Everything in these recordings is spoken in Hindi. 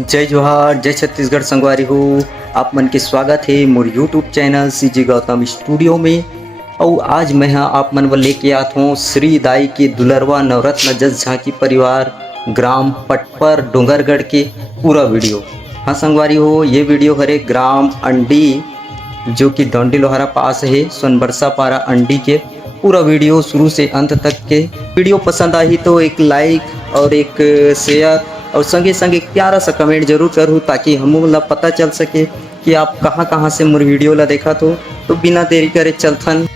जय जोहार, जय छत्तीसगढ़ संगवारी हो। आप मन के स्वागत है मोर YouTube channel CG Gautam studio में। और आज मैं आप मन व लेके आत हूँ श्री दाई के दुलरवा नवरत्न जस झांकी परिवार ग्राम पटपर डोंगरगढ़ के पूरा वीडियो। हाँ संगवारी हो, ये वीडियो हरे ग्राम अंडी जो कि डोंडी लोहारा पास है सोनबरसा पारा अंडी के। पूरा वीडियो शुरू से अंत तक के वीडियो पसंद आई तो एक लाइक और एक शेयर और संगे संग एक प्यारा सा कमेंट जरूर करूँ ताकि हम ला पता चल सके कि आप कहाँ कहाँ से मोर वीडियो ला देखा तो बिना देरी करे चलथन।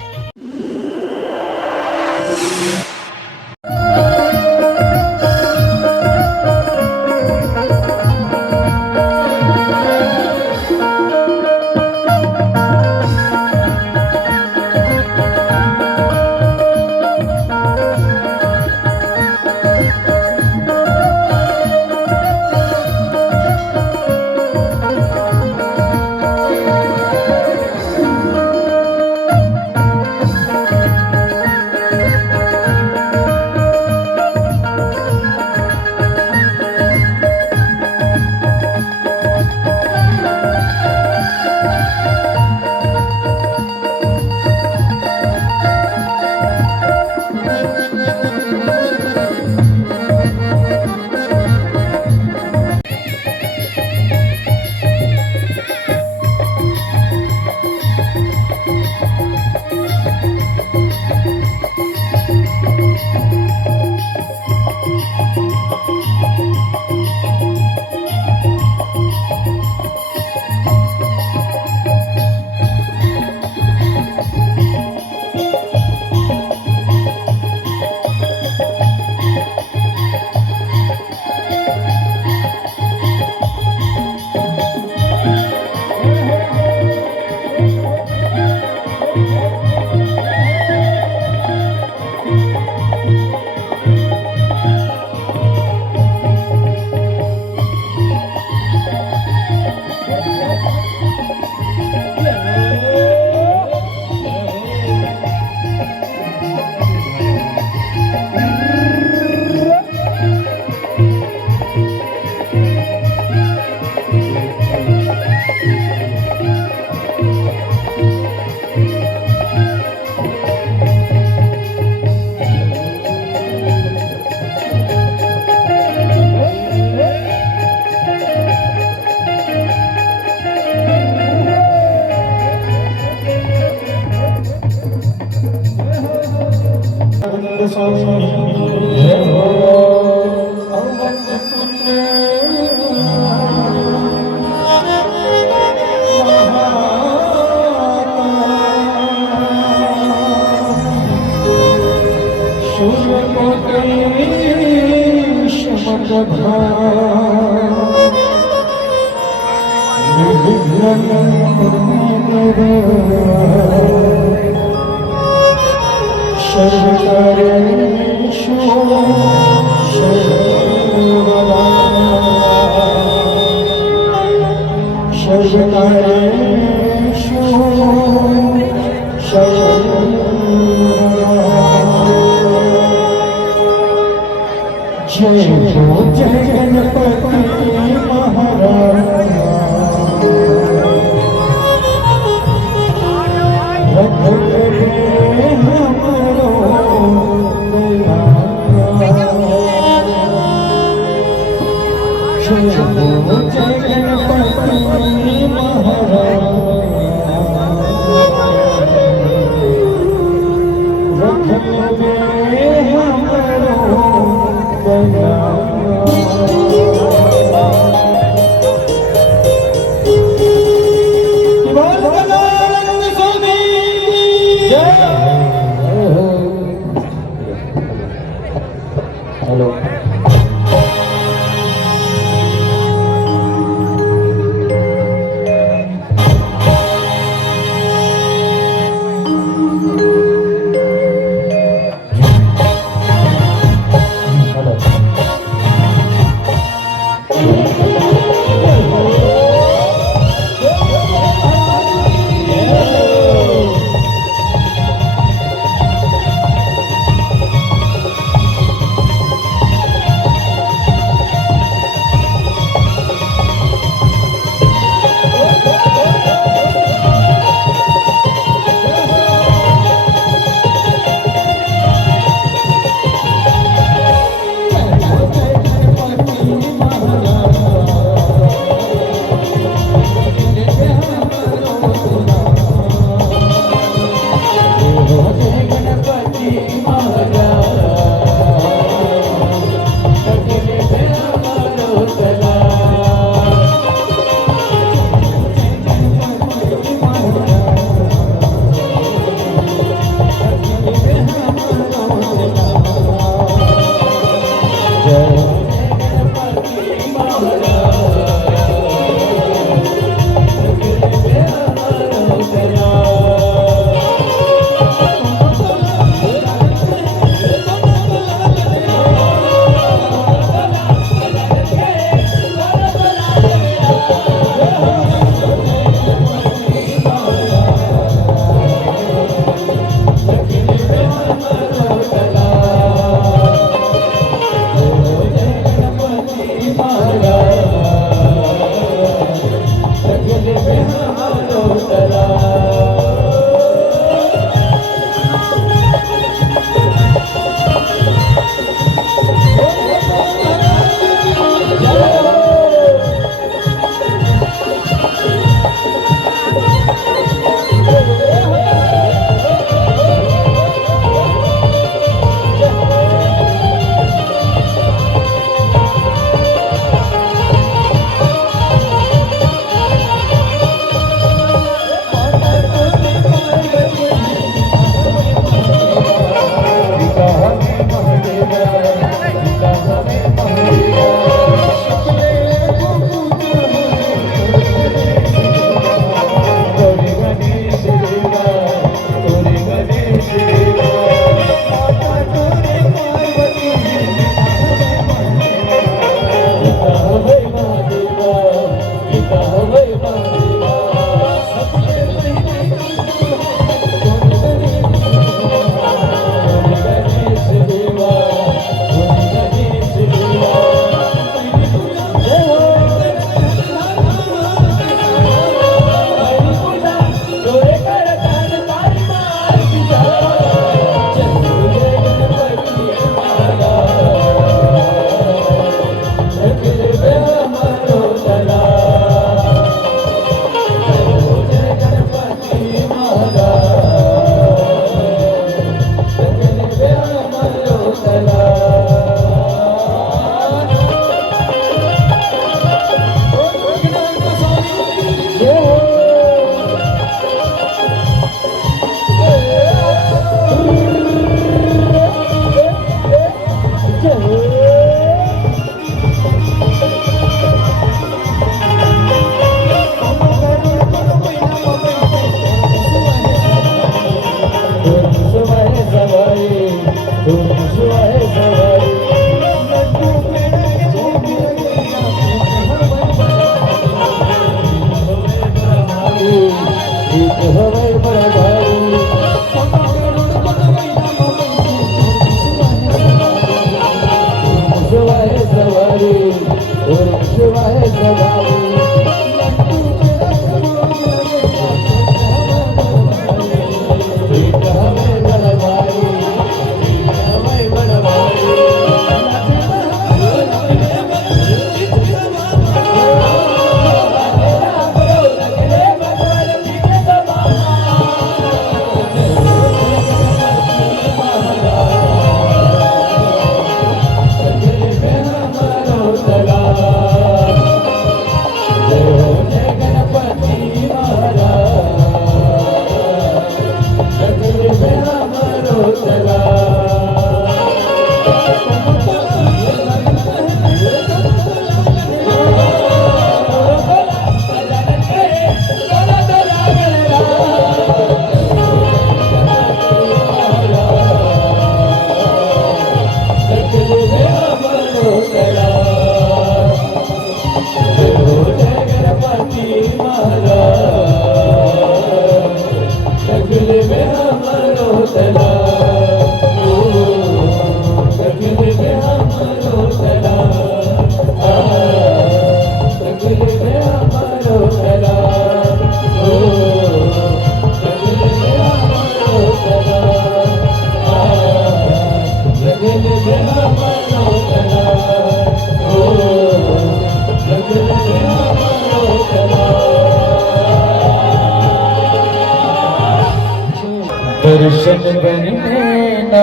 दर्शन करना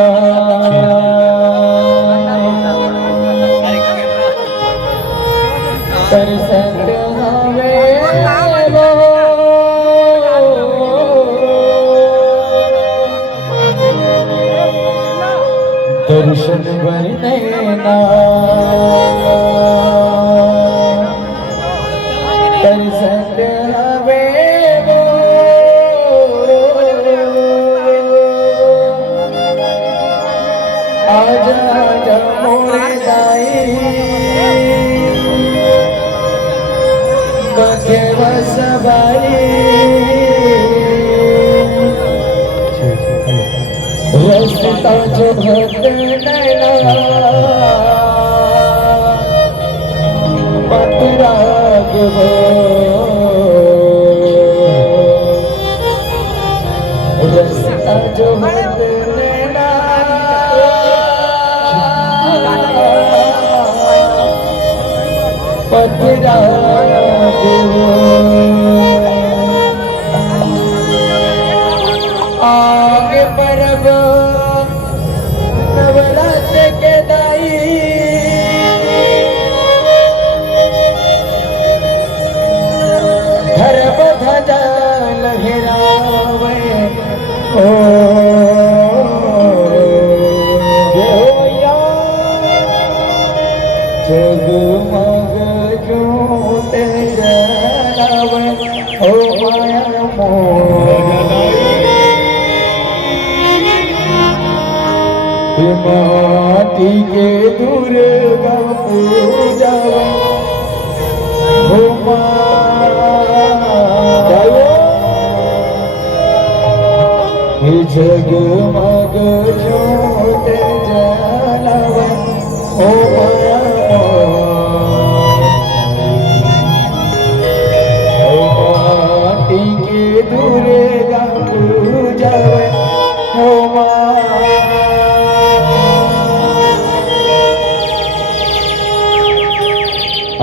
दर्शन हवे वो दर्शन करना दर्शन हवे आजा आजा मोरे दाई बगे वसबाई रस्ता जो भक्त नैना मथुरा आगे परब नवरात्र के दाई धर्म ध्वजा लहरावे ओ जोया जगमग ज्योति जलावे ओ माया माटी के दुर्गा पूजा हो जगमग ज्योत जलावे ओ माटी के दुर्गा पूजा हो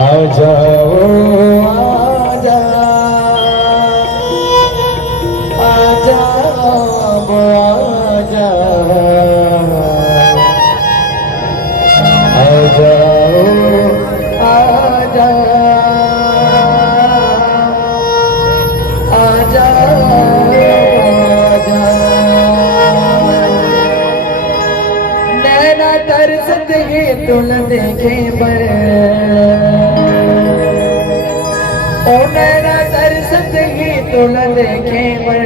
आ जाओ आजा आजा आजा आ जाओ आजा आजा आजा नैना तरसत है तुल देखे पर ओ नैना तरसत ही तुल देखे पर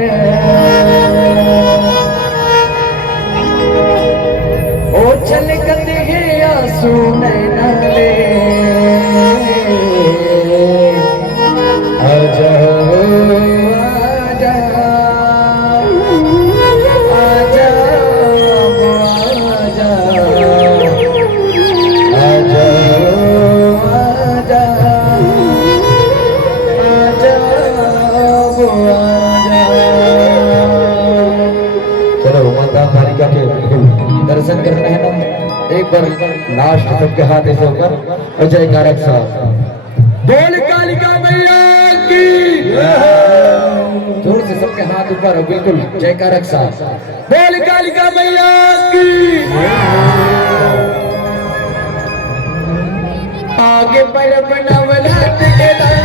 ओ छलकत है आंसू नैना ले आजा आजा आजा आजा आजा चलो माता कालिका के दर्शन करना है ना एक बार लास्ट सबके हाथ ऐसे होकर और जयकारक साहब बोल कालिका मैया की जोर से सबके हाथ ऊपर बिल्कुल जयकारक साहब बोल कालिका मैया की आगे पर बनवलत के दाई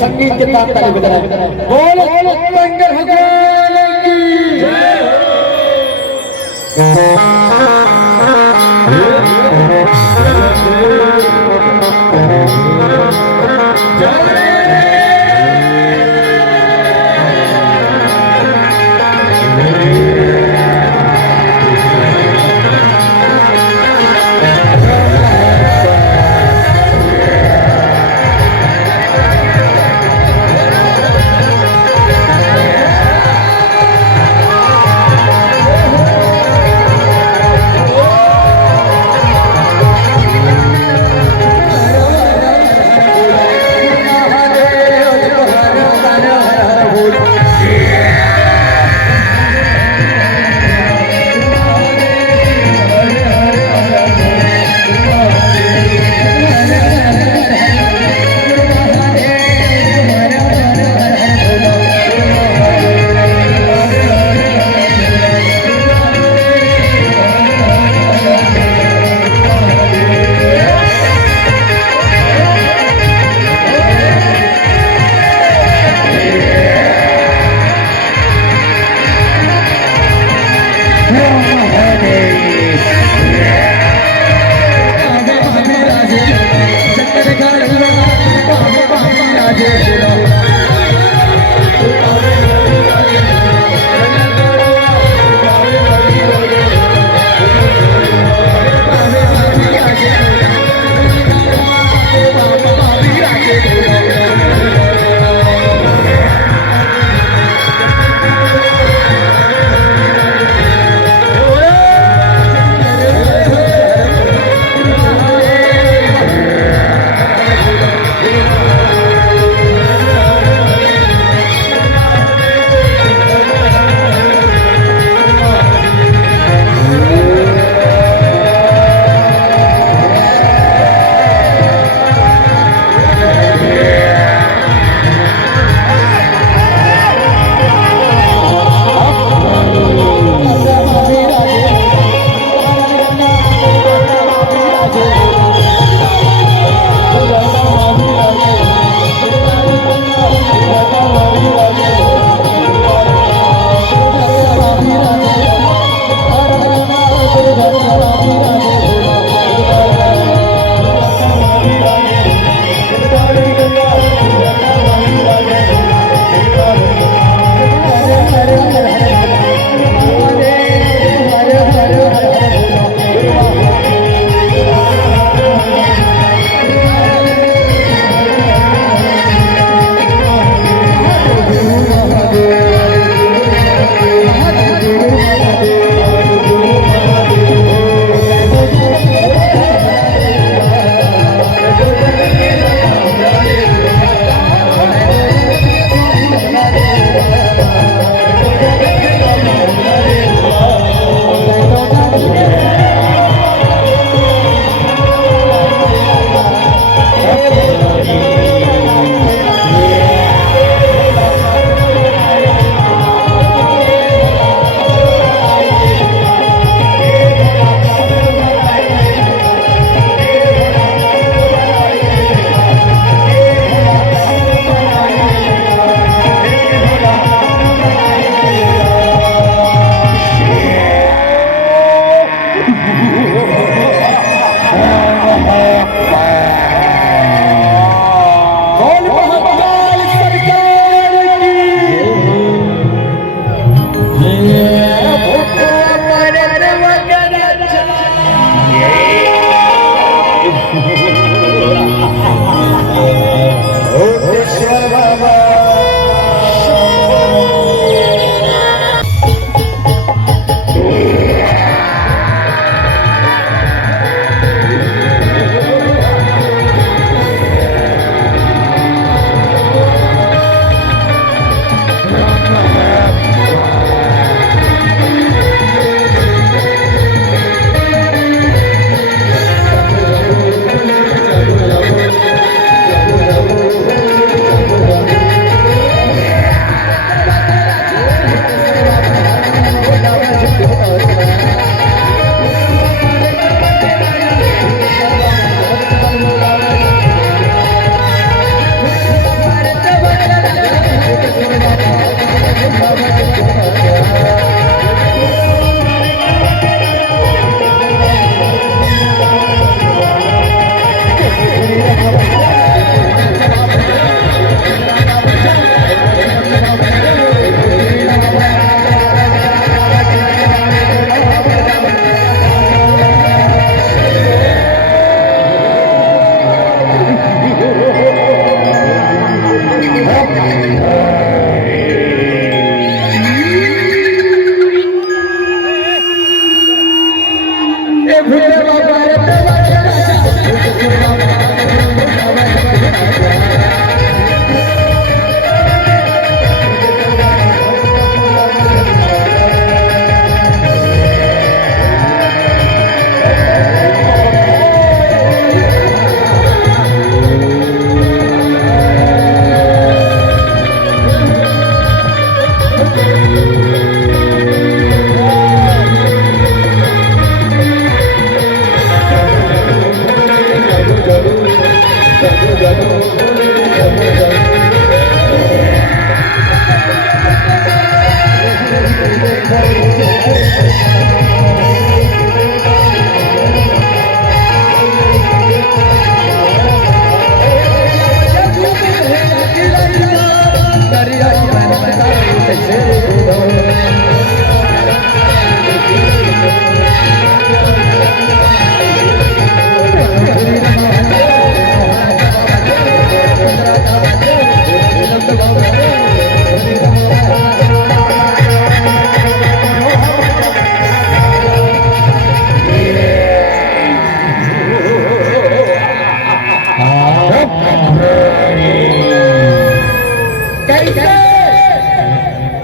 संगीत के साथ ताली बजाएं। बोलो शंकर भगवान की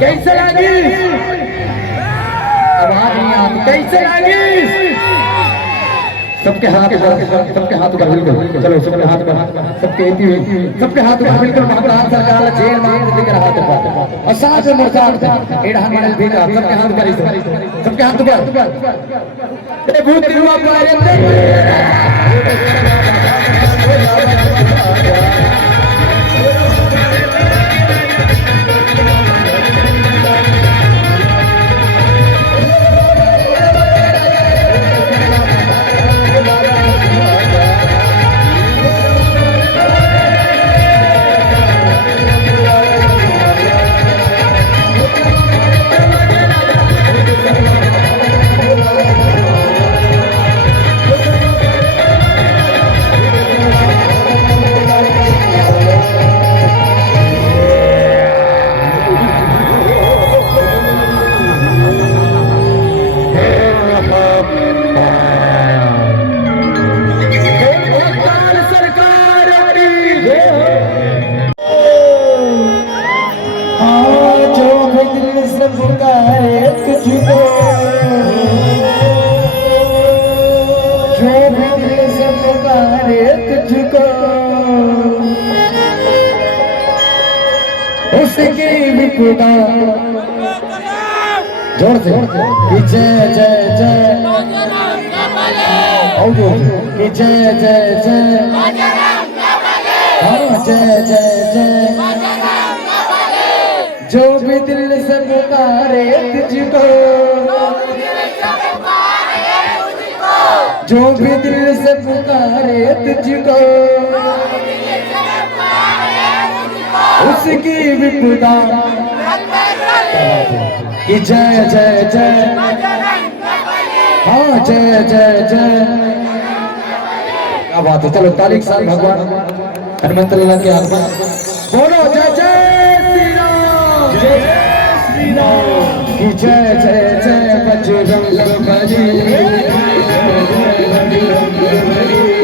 कैसे लगी आवाज नहीं आती, कैसे लगी? सबके हाथ ऊपर बिल्कुल, चलो सबके हाथ पर, सबके हाथ ऊपर बिल्कुल। महाकाल सरकार जेल मांग लेकर हाथ ऊपर और साथ में मुर्दार एड़ा मेडल भी का सबके हाथ ऊपर, सबके हाथ ऊपर। ए भूत दिलवा पाए जोर से जय जय जय कि जय जय जय हाँ जय जय जय जो भी दिल से पुकारे तुझको, जो भी दिल से पुकारे तुझको, उसकी विपदा कि जय जय जय हाँ जय जय जय। क्या बात है, चलो ताली के साथ भगवान हनुमंत लीला के आत्मा बोलो जय जय श्री राम, जय श्री राम कि जय जय जय बजरंग बली, जय बजरंग बली।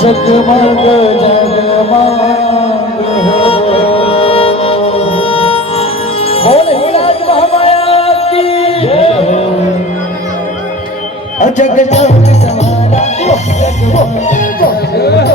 जगमग जगमग हो। बोल हिंगराज महामाया की जय हो। जग जग समाना जगमग जगमग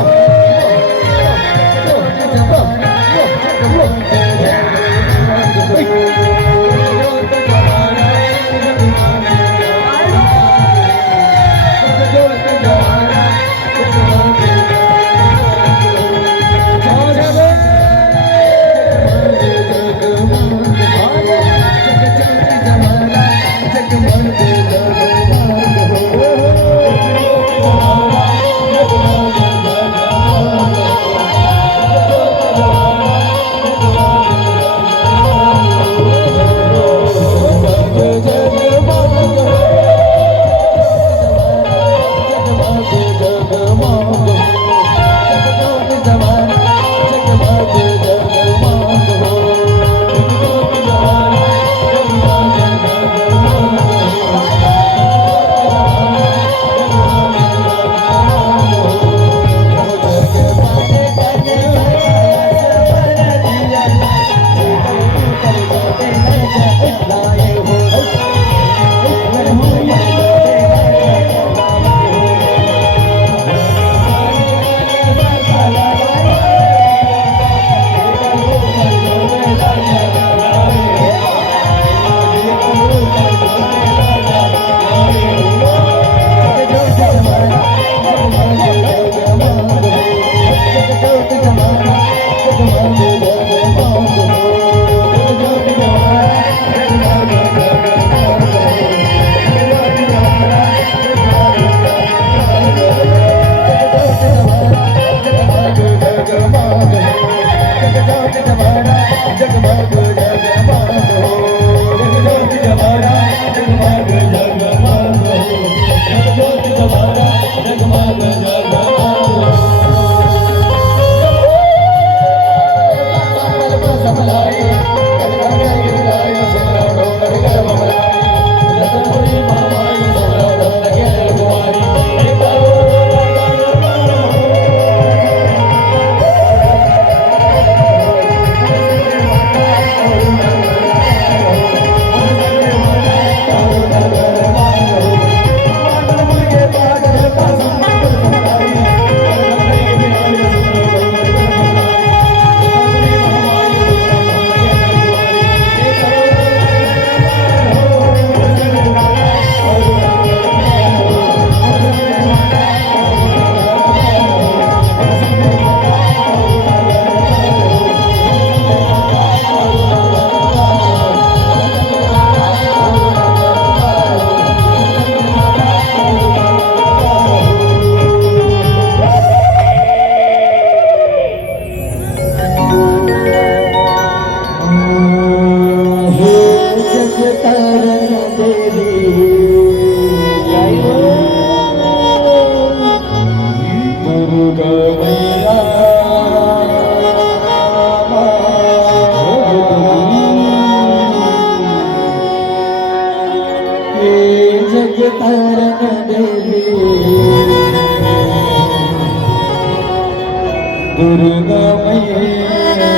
दुर्गा मैया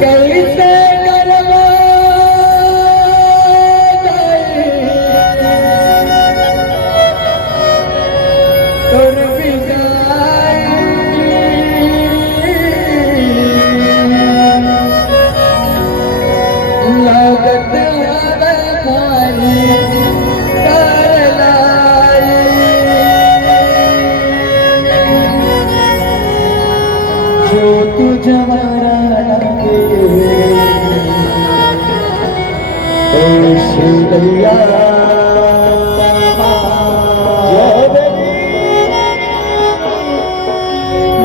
कैसे करवा तुर बिगाई लागत भारी जो तुझ हमारा लगे ओ शिवैया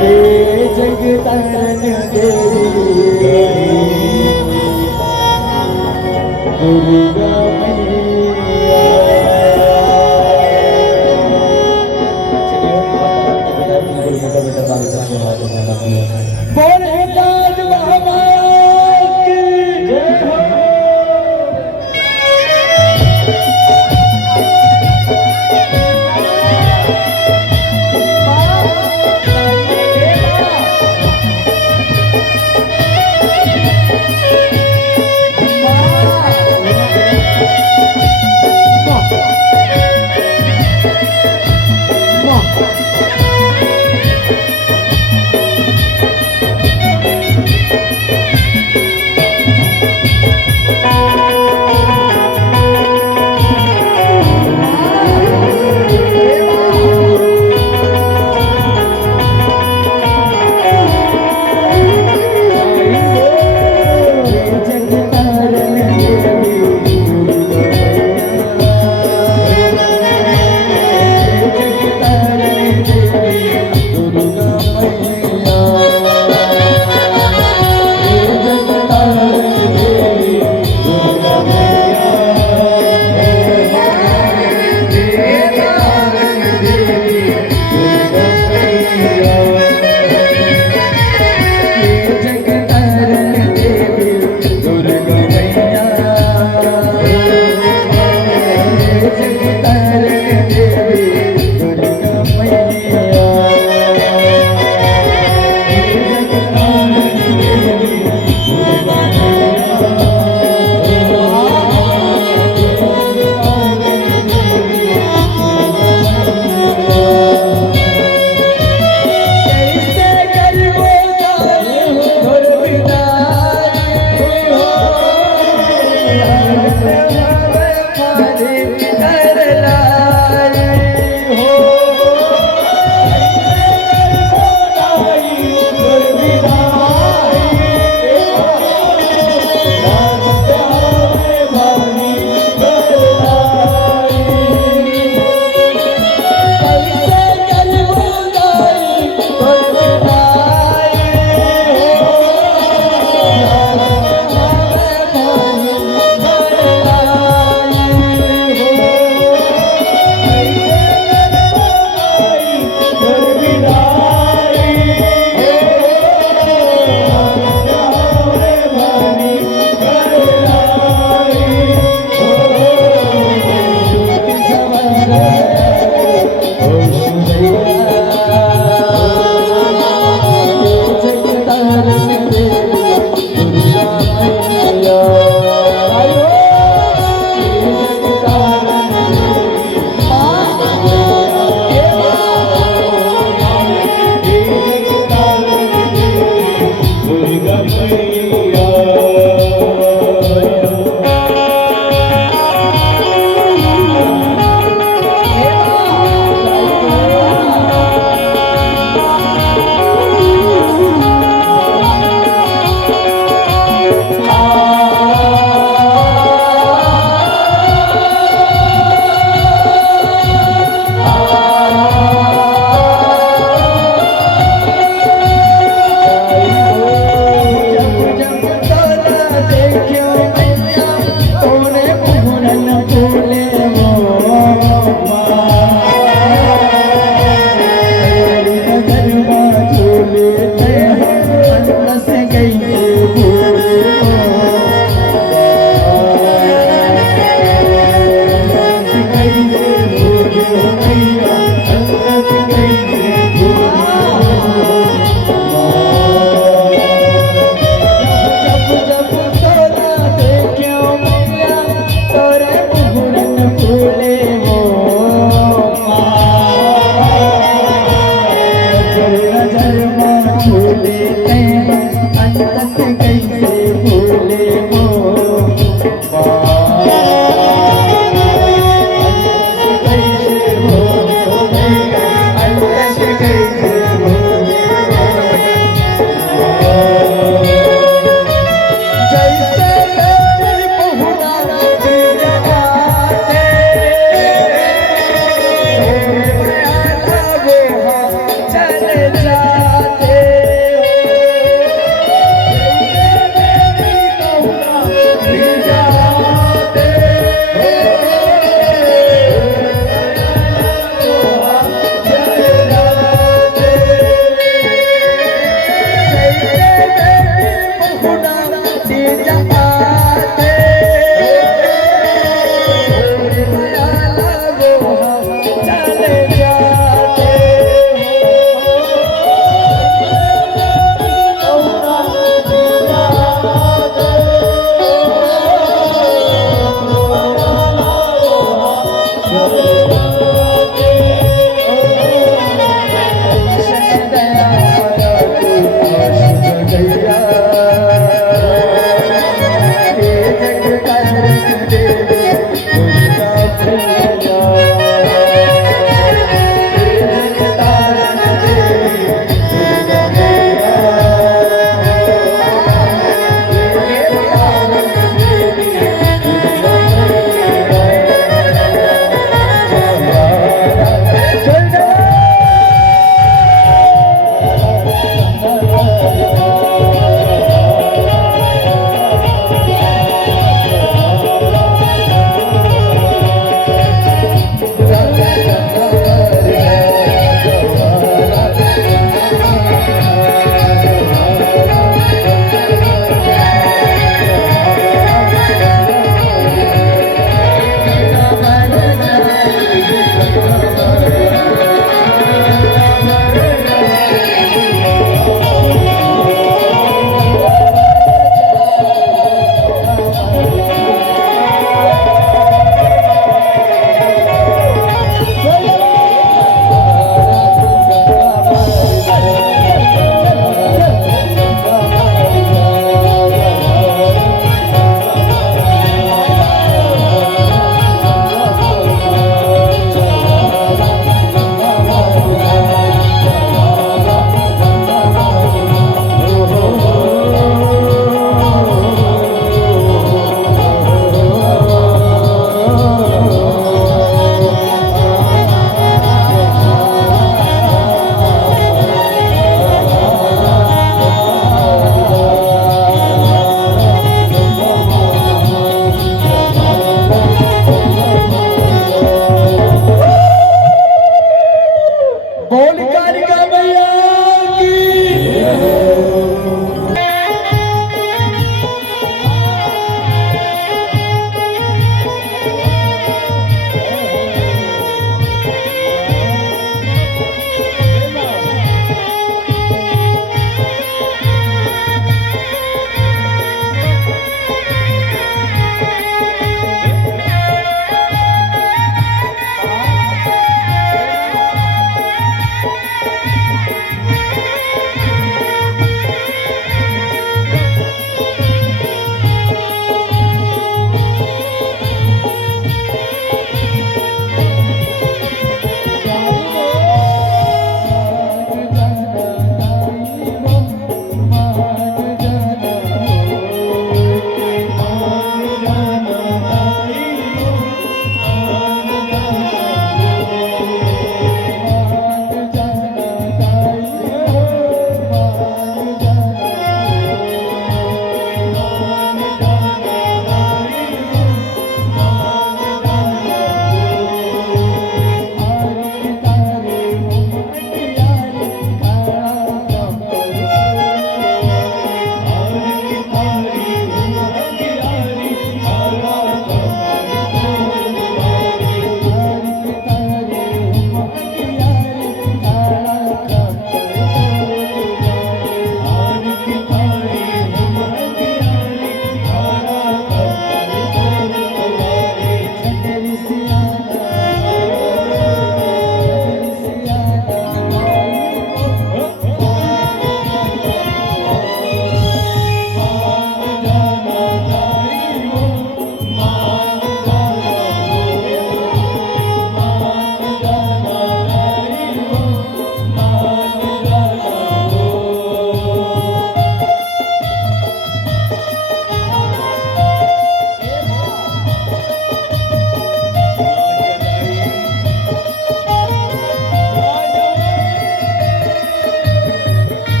ये जग तरन देवी दुर्गा बोले ताज महाराज की जय हो। Oh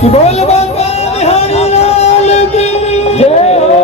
कि बोल बाबा बिहारी लाल की जय हो।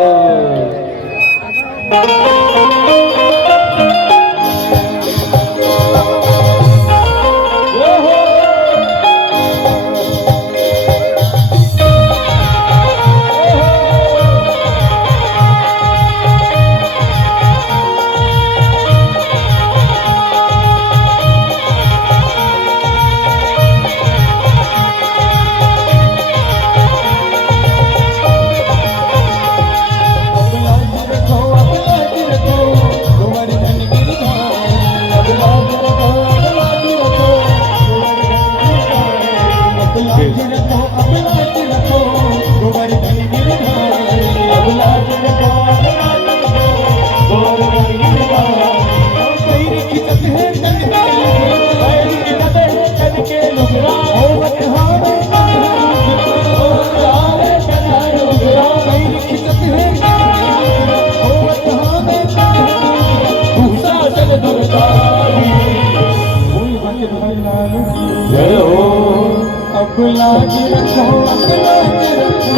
लाज रखो लाज रखो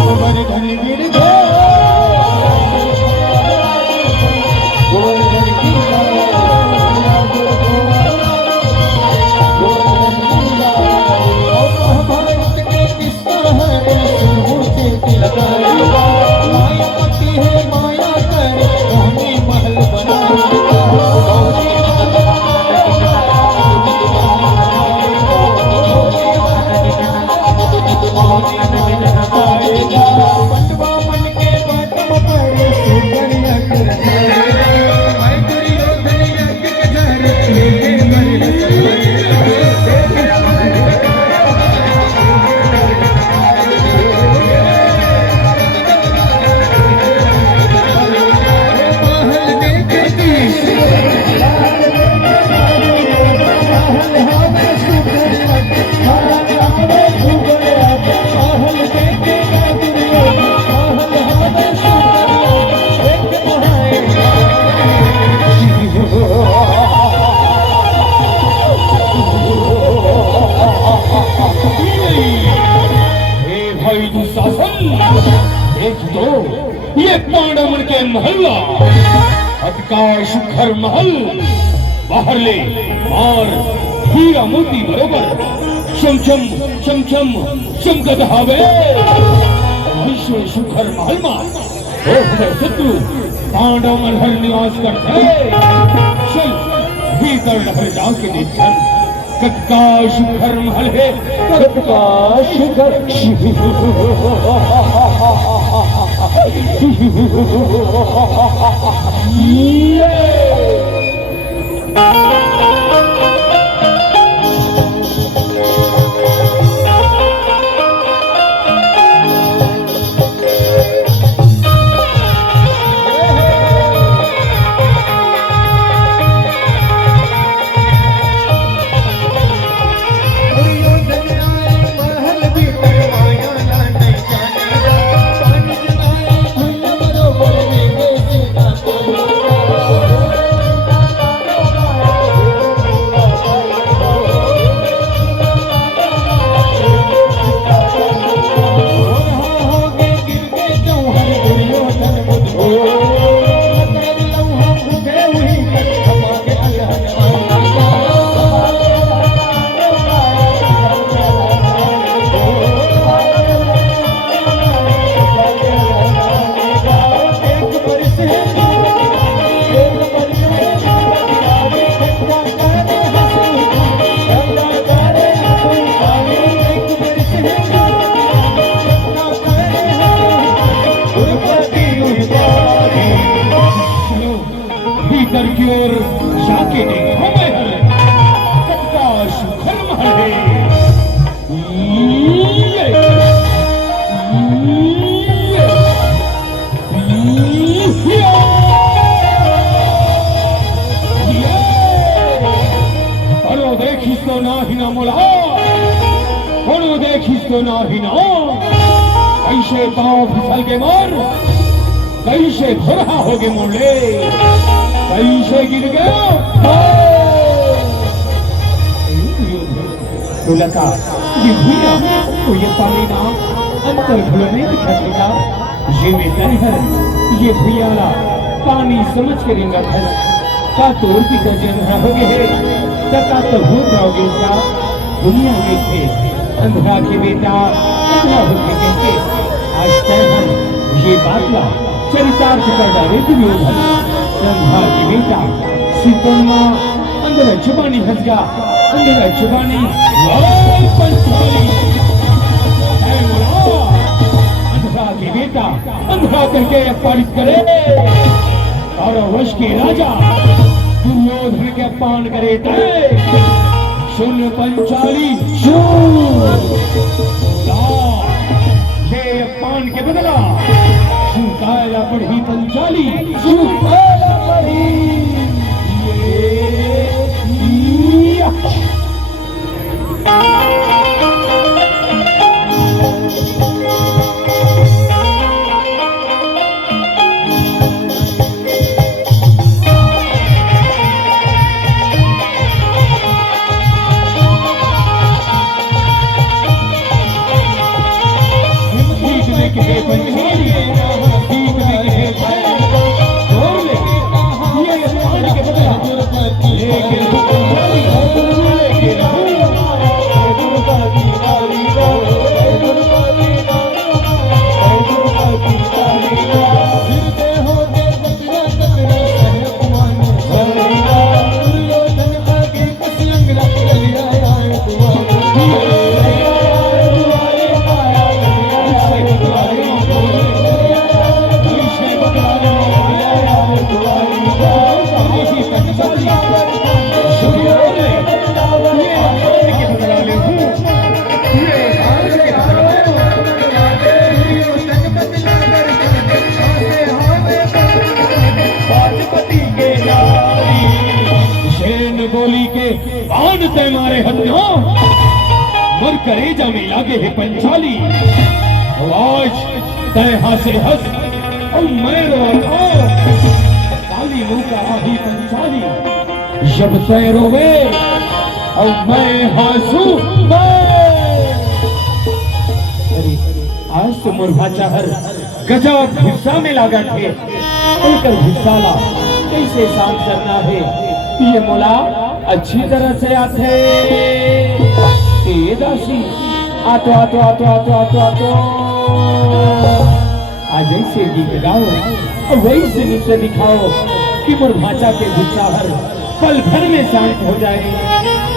गोबर धन गिर माया कर महल बना देख तो ये पांडवन के महल्ला अटकाश घर महल बाहर ले और हीरा मोती बरोबर चमचम चमचम चमकत हवे विश्व सुखर महल में शत्रु पांडव मन हर निवास करते चल भीतर नहर जाके देखन कटका शिखर महल है कटका शिखर भीतर की ओर जाके देखो कटका शिखर महल है देखी तो ना ही ना मोला थोड़ो देखिस तो ना ही ना कैसे पाँव फिसल के मर कैसे धुरहा हो गए मोड़े कैसे गिर गया तो लगा ये भूया तो ये पानी ना अंतर भूल में दिखा ये में है ये भूयाला पानी समझ के रिंगा फंस का तोड़ की गजन हो गए तका तो भूल रहोगे इसका दुनिया में थे अंधा के बेटा अंधा होके कहते आज तैहन ये बातला चरितार्थ कर डाले दुर्योधन अंधा के बेटा सीतम्मा अंदर जुबानी हंस गया अंदर जुबानी पंचाली अंधा के बेटा अंधा करके पारित करे और वश के राजा दुर्योधन के अपमान करे शून्य पंचाली ये अपमान के बदला शूकाला पढ़ी पंचाली शूकाला पढ़ी मारे हत्या मर करेजा में लागे है पंचाली आज तय हंसे हंस और मैं रोता काली मुंह का आही पंचाली जब तय रोवे और मैं हंसू आज तो मुर्भा चाहर गजब गुस्सा में लागा थे उनकर गुस्सा ला कैसे शांत करना है ये मोला अच्छी तरह से आते दासी आतो आतो आतो आतो आतो आतो आज ऐसे गीत गाओ और वैसे नृत्य दिखाओ कि मुर्भाचा के गुस्साहर पल भर में शांत हो जाए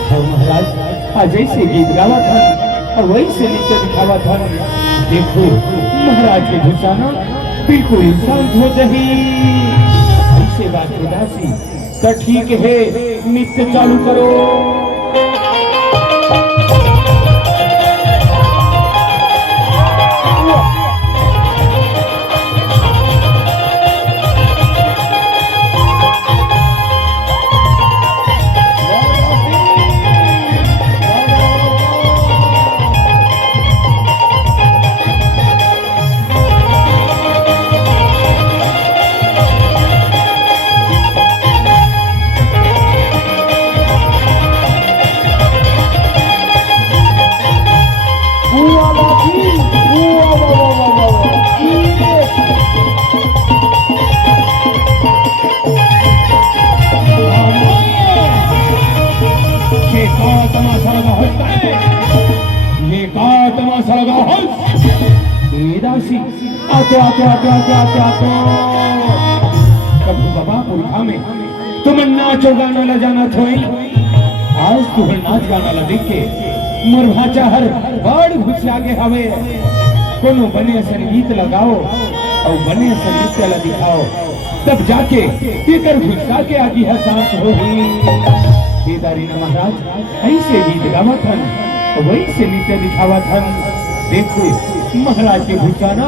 और महाराज आज ऐसे गीत गावा था और वैसे नृत्य दिखावा था देखो महाराज के गुस्सा ना बिल्कुल शांत हो जाए ऐसे बात दासी तो ठीक है नित्य चालू करो आते आते आते आते आते आते कभी बाबा पुरखा में तुम नाचो गाना ला जाना थोई आज तुम नाच गाना ला देख के मुर्भाचा हर बड़ घुस आगे हवे कोनो बने संगीत लगाओ और बने संगीत ला दिखाओ तब जाके पीकर घुसा के आगे शांत हो बेदारी न महाराज ऐसे गीत गावा थन वैसे नृत्य दिखावा थन देखो महाराज के घुसाना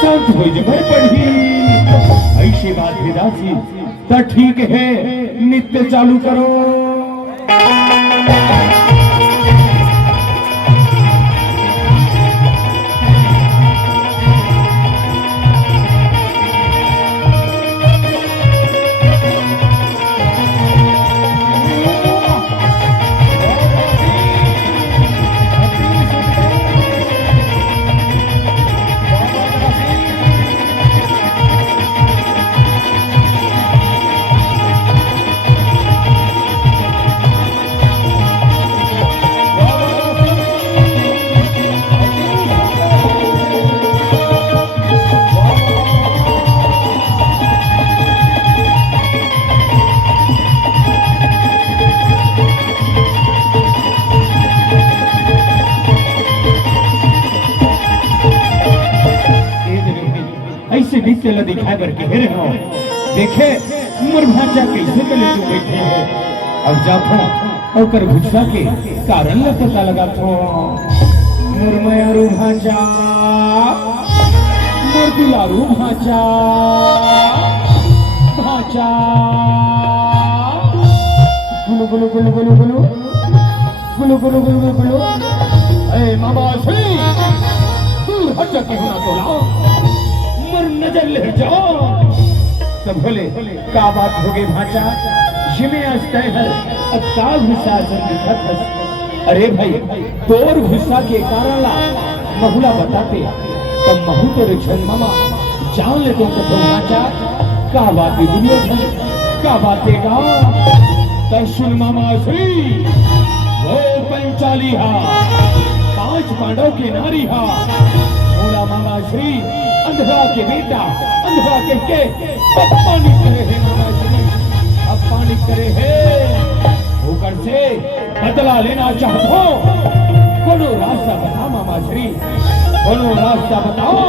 शांत हो जबर पड़ी ऐसी बात विदासी तो ठीक है नित्य चालू करो से लदी खाए के घेरे हो देखे मोर भाचा कैसे गले तू बैठे हो अब जाथो और गुस्सा के कारण न पता लगा थो मोर मयारू भाचा मोर दुलारू भाचा भाचा गुलु गुलु गुलु गुलु गुलु गुलु गुलु गुलु गुलु गुलु ए मामा श्री दूर हट के होना तो लाओ मर नजर ले जाओ तब बोले क्या बात हो गई भाचा जिमे आस्ते है अत्ता गुस्सा संदिखत है अरे भाई तोर गुस्सा के कारण ला महुला बताते तब महू तो रिक्शन मामा जान ले तो कथो भाचा क्या बात है दुनिया भर क्या बात है गा तब सुन मामा श्री वो पंचाली हा 5 पांडव के नारी हा बोला मामा श्री अंधवा के बेटा अंधवा के पानी करे है मामा श्री अब पानी करे है ऊपर से बदला लेना चाहते हो कोनो रास्ता बता मामा श्री कोनो रास्ता बताओ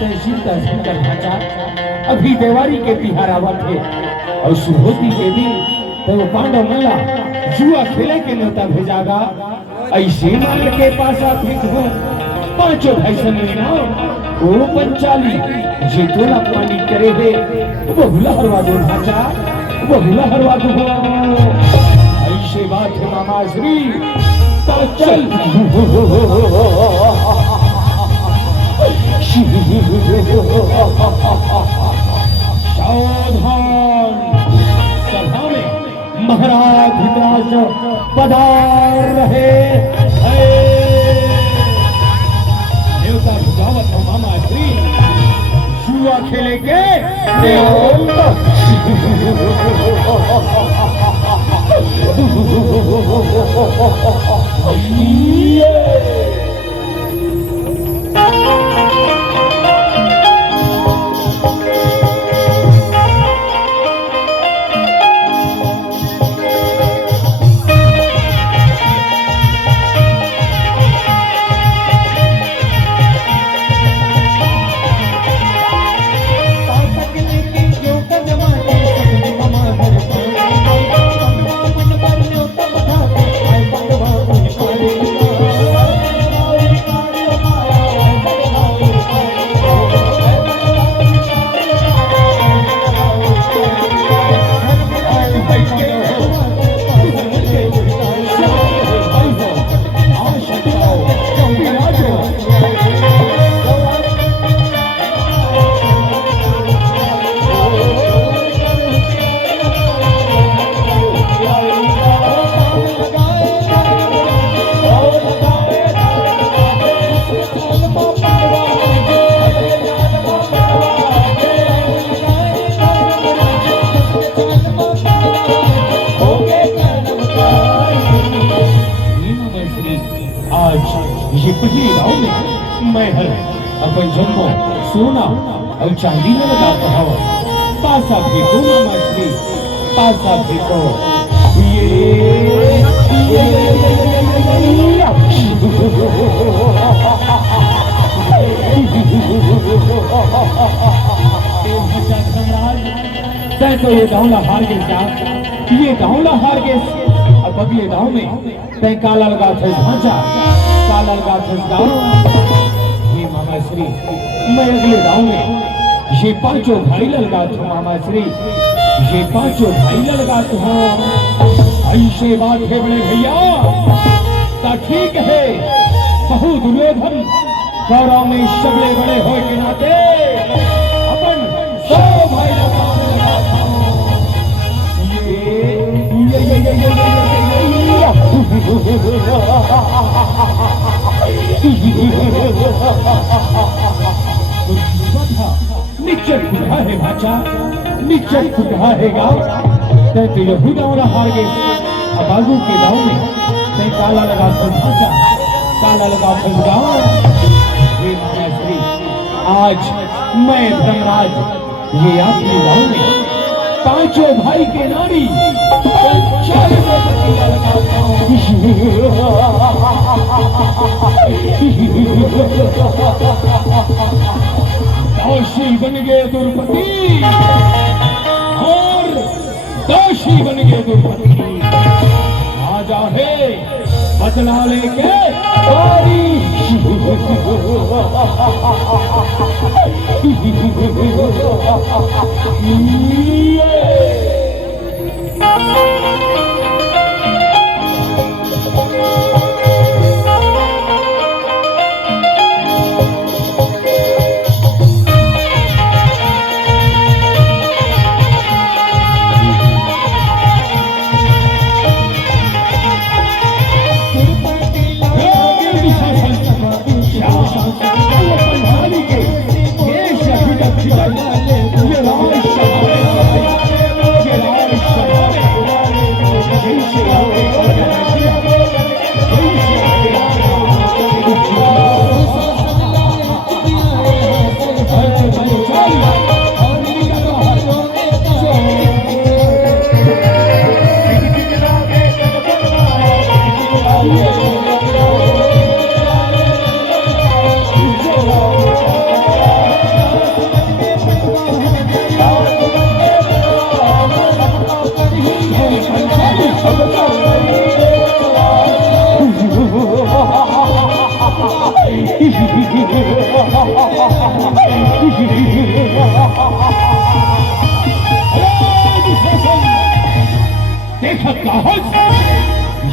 चिंता सुनकर भाचा अभी देवारी के तिहार आवा थे और सुबोधी के दिन तो पांडव मल्ला जुआ खेले के न्योता भेजागा ऐसे माल के पास आते हो 5 भाई समझना वो पंचाली जे तोला पानी करे है वो हुला हरवा दो भाचा वो हुला हरवा दो ऐसे बात है मामा श्री तो चल सावधान सभा में महाराज धृतराष्ट्र पधार रहे देवता भुजावत हो मामा श्री जुआ खेले के ये पहली गाँव में मैं हर अपन जन्मों सोना और चांदी में लगाता हूँ पासा फेंको मामा श्री पासा फेंको तो ये गाँव हार के साथ ये गाँव हार के अब अगले गाँव में तय काला लगा था ढांचा काला लगा था गाँव ये मामा श्री मैं अगले गाँव में ये 5 भाई लगा था मामा श्री ये 5 भाई लगा था ऐसे बात है बड़े भैया ता ठीक है बहु दुर्योधन कौरव में सबले बड़े हो के नाते अपन 100 भाई लगा निश्चय खुदा है भाचा निश्चय खुदा है गाँव तो यहू गाँव हार गए अब आगू के गाँव में तय काला लगा फल भाचा काला लगा फल गाँव आज मैं धर्मराज ये आपके गाँव में 5 भाई के नारी चला लेके बारी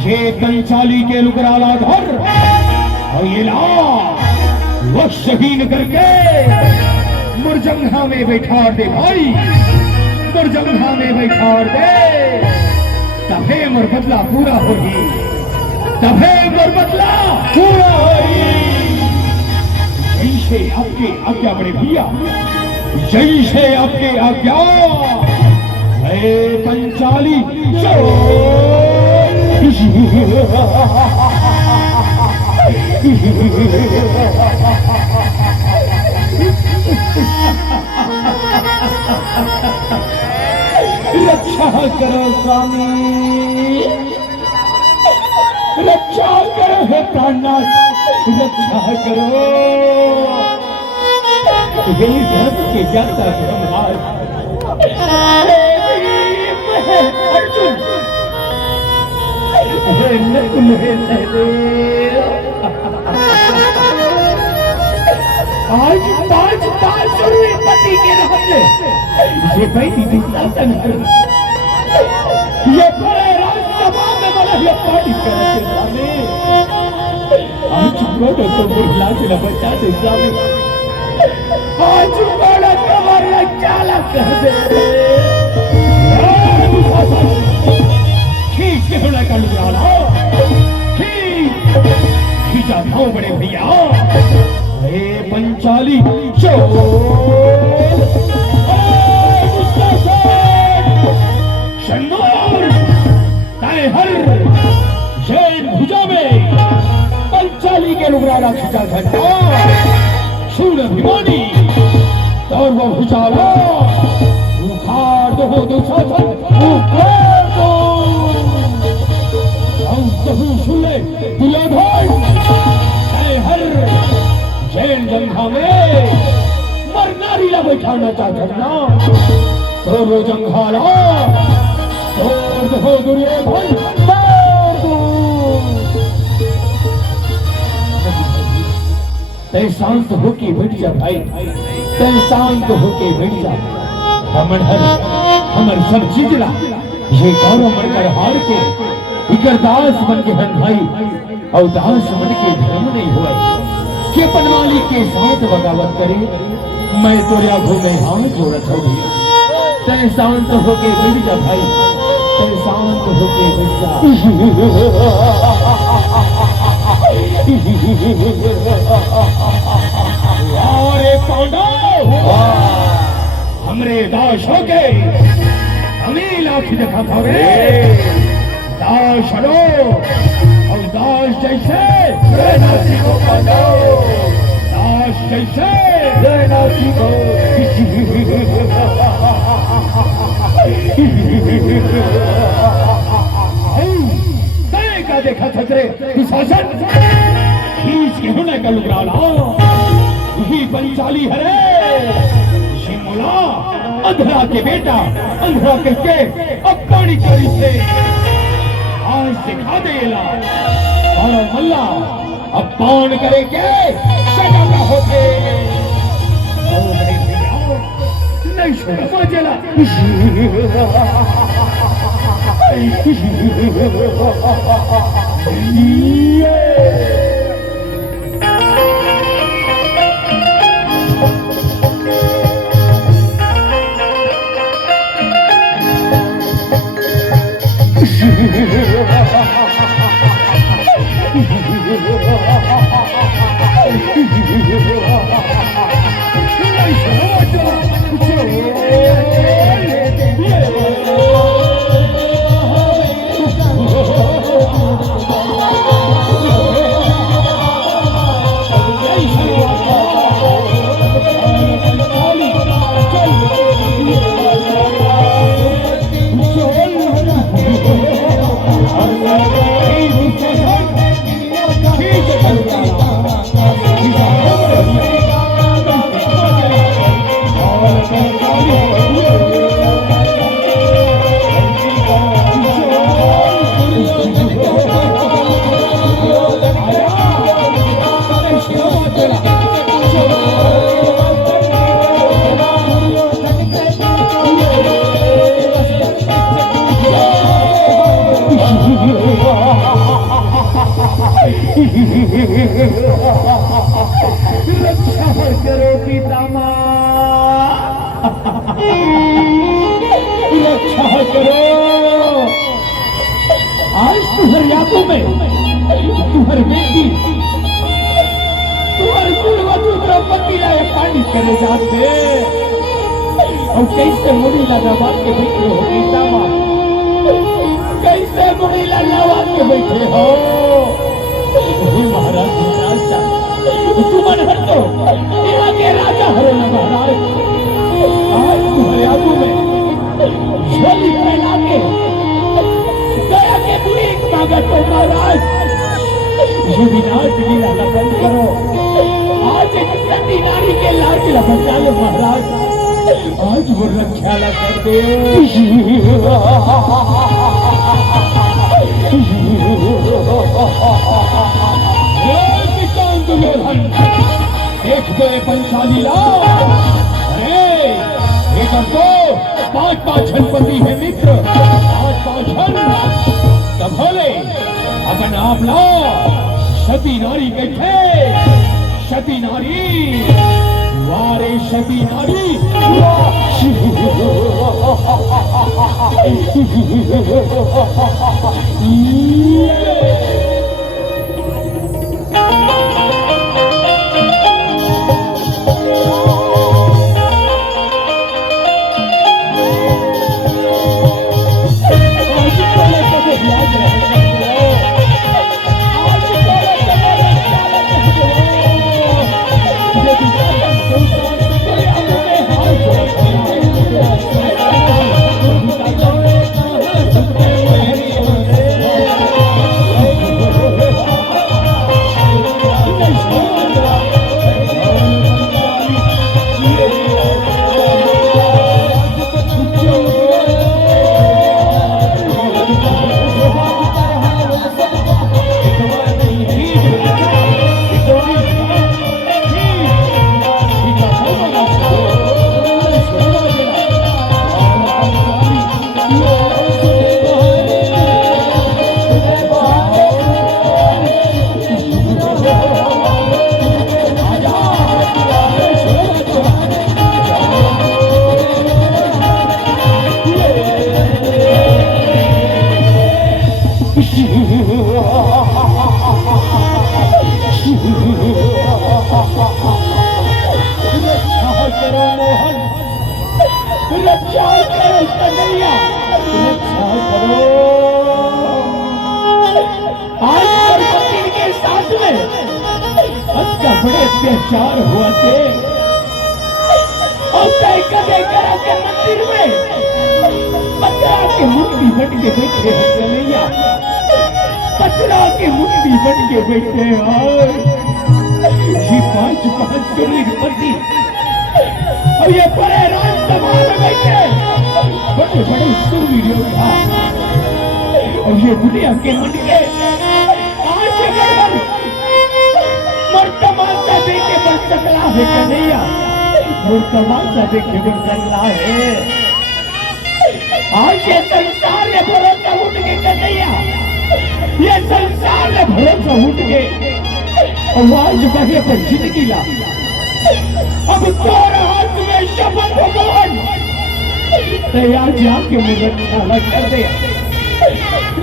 ये कंचाली के लुकराला धर और ये ला वशहीन करके मुरजंघा में बैठा दे भाई, मुरजंघा में बैठा दे, तभे मोर बदला पूरा होगी, तभे मोर बदला पूरा होगी। जैसे आपके आज्ञा बड़े भैया, जैसे आपके आज्ञा पंचाली रक्षा करो स्वामी, रक्षा करो हे प्राणनाथ, रक्षा करो हे धर्म के ज्ञाता ब्रह्मराज अर्जुन, हे नकुल, हे सहदेव, आज 5 बांसुरी पति के रहते ये बैठी थी शासन कर, ये बड़े राजसभा में बड़ा ये पार्टी करते सामने, आज बड़ा तो बुला के बचा दे सामने, आज बड़ा कमर चाला कर दे, खींच के थोड़ा कर लो, खींचा भाव बड़े भैया, हे पंचाली हर जैन भुजा में पंचाली के लुगराला खिंचा झंडा, सूर अभिमानी और वो भुजाला उखाड़ दो दुशासन, उखाड़ दो सुन ले दुर्योधन, हर जैन जंघा में मरना रीला बैठाना चाहता ना, तो वो जंघाला तोड़ दो दुर्योधन, तोड़ दो। तय शांत होके बैठ जा भाई, तय शांत होके बैठ जा, हमर सब चीज ला ये गौरव बनकर हार के इकर दास बन के हन भाई, और दास बन के धर्म नहीं हुआ के पनवाली के साथ बगावत करे, मैं तोरे आंखों में हाथ जोड़त हो गई, तय शांत होके बैठ जा भाई, तय शांत होके बैठ जा। अरे पांडव हमरे दास हो गए, हमें लाठी दिखा था रे, दास हलो और दास जैसे रहना सीखो पांडव, दास जैसे रहना सीखो। का देखा छतरे शासन खींच के होने का लुगरा लाओ, यही पंचाली हरे शिमला अंधरा के बेटा, अंधरा करके अब पानी करी से आज सिखा देला, और मल्ला अब कौन करे के सजा का होते नहीं छोड़ा चला रक्षा करो पितामा, रक्षा करो। आज तुम्हारी यादों में तुम्हारी बेटी तुम्हारे कुलवधु द्रौपदी आए पानी करे जाते और कैसे मुड़ी लगा के बैठे हो पितामा, कैसे मुड़ी लगा के बैठे हो। महाराज तुमन हटो यहाँ के राजा हरे न महाराज। आज तुम्हारे आगू में झोली फैला के गया के भीख मांगा तो महाराज ये विनाश लीला लगन करो। आज एक सती नारी के लाज बचा लो महाराज, आज वो रक्षा ला कर दो। देख दो ये पंचालीला, अरे एक तो 5-5 जनपति है मित्र, 5-5 जन तब भले अपन आप लाओ। सती नारी बैठे, सती नारी वारे सती नारी बड़े अत्याचार हुआ थे और कदे करा के मंदिर में पत्रा के मुट्ठी बन के बैठे हैं कन्हैया, पत्रा के मुट्ठी बन के बैठे और ये 5-5 पति और ये बड़े राजसभा में बैठे बड़े बड़े सुरवीर योद्धा और ये दुनिया के मन के आज सकला है कन्हैया और तमाशा देखे बिन सकला है। आज ये संसार में भरोसा उठ के कन्हैया, ये संसार में भरोसा उठ के आवाज बहे पर जिंदगी ला। अब तोरा हाथ में शपथ भगवान तैयार जाके मुझे खाना कर दे,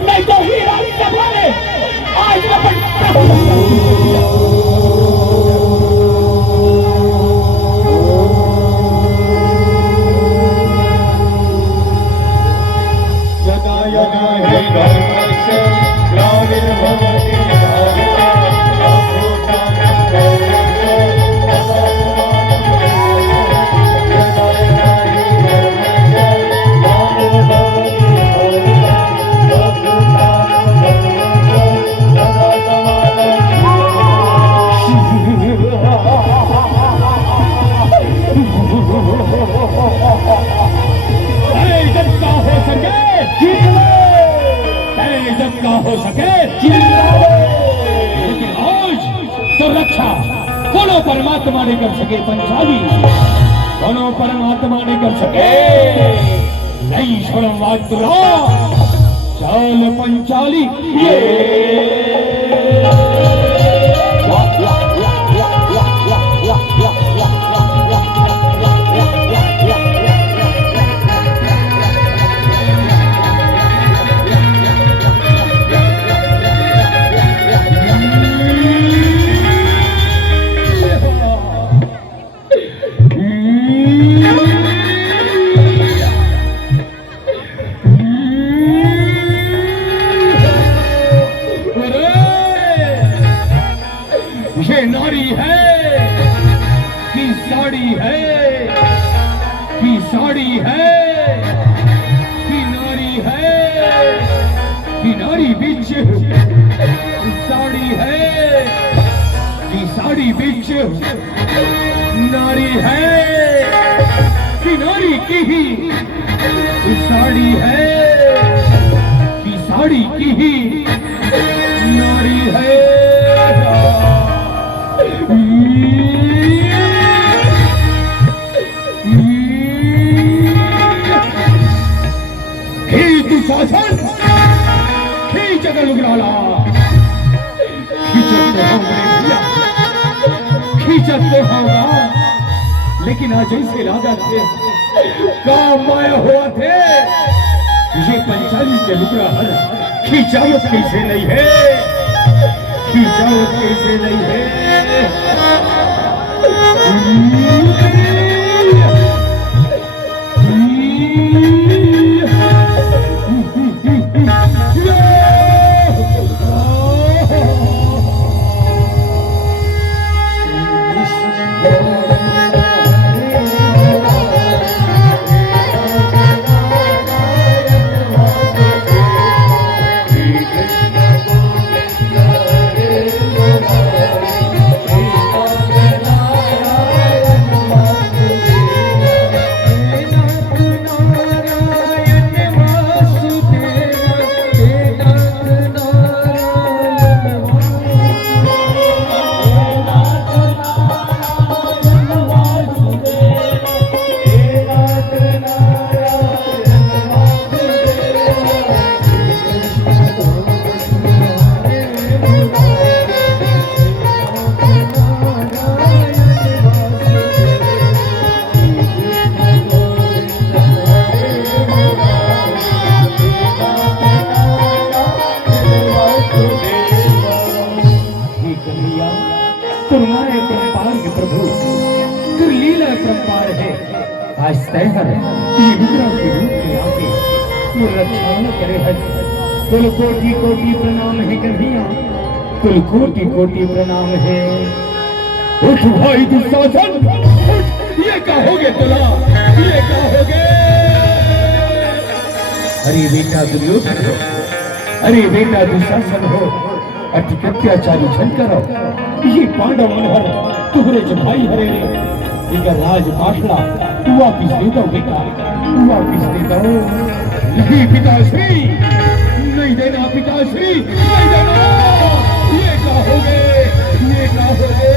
नहीं तो हीरा संभाले आज अपन यदा यदा हि धर्मस्य ग्लानिर्भवति भारते अभूतानि गौरवस्य तदा यदा यदा हि धर्मस्य ग्लानिर्भवति भारते अभूतानि गौरवस्य तदा जब का हो सके लेकिन आज तो रक्षा कोनो परमात्मा ने कर सके पंचाली, कोनो परमात्मा ने कर सके नहीं छोड़ो बात तुरा चल पंचाली नारी है कि साड़ी है, कि साड़ी है कि नारी है, कि नारी बीच साड़ी है कि साड़ी बीच नारी है, कि नारी की ही साड़ी है कि साड़ी की ही नारी है। शासन खींच अगर उगराला खींचत तो होगा, खींचत तो होगा, लेकिन आज ऐसे राजा थे काम आया हुआ थे ये पंचाली के लुगरा हर खींचावत कैसे नहीं है, खींचावत कैसे नहीं है। आज तय है ये विग्रह के रूप में आके तुम रक्षा न करे हज तुल कोटि कोटि प्रणाम है कन्हैया, तुल कोटि कोटि प्रणाम है। उठ भाई दुशासन उठ, ये कहोगे तुला, ये कहोगे। अरे बेटा दुर्योधन हो, अरे बेटा दुशासन हो, अति अत्याचारी झन करो ये पांडव मनहर तुहरे जो भाई हरे इधर राज पाटला तू वापिस दे दो बेटा, तू वापिस दे दो। नहीं पिताश्री, नहीं देना पिताश्री, नहीं देना। ये कहोगे, ये कहोगे।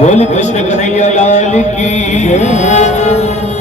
बोल कृष्ण कन्हैया लाल की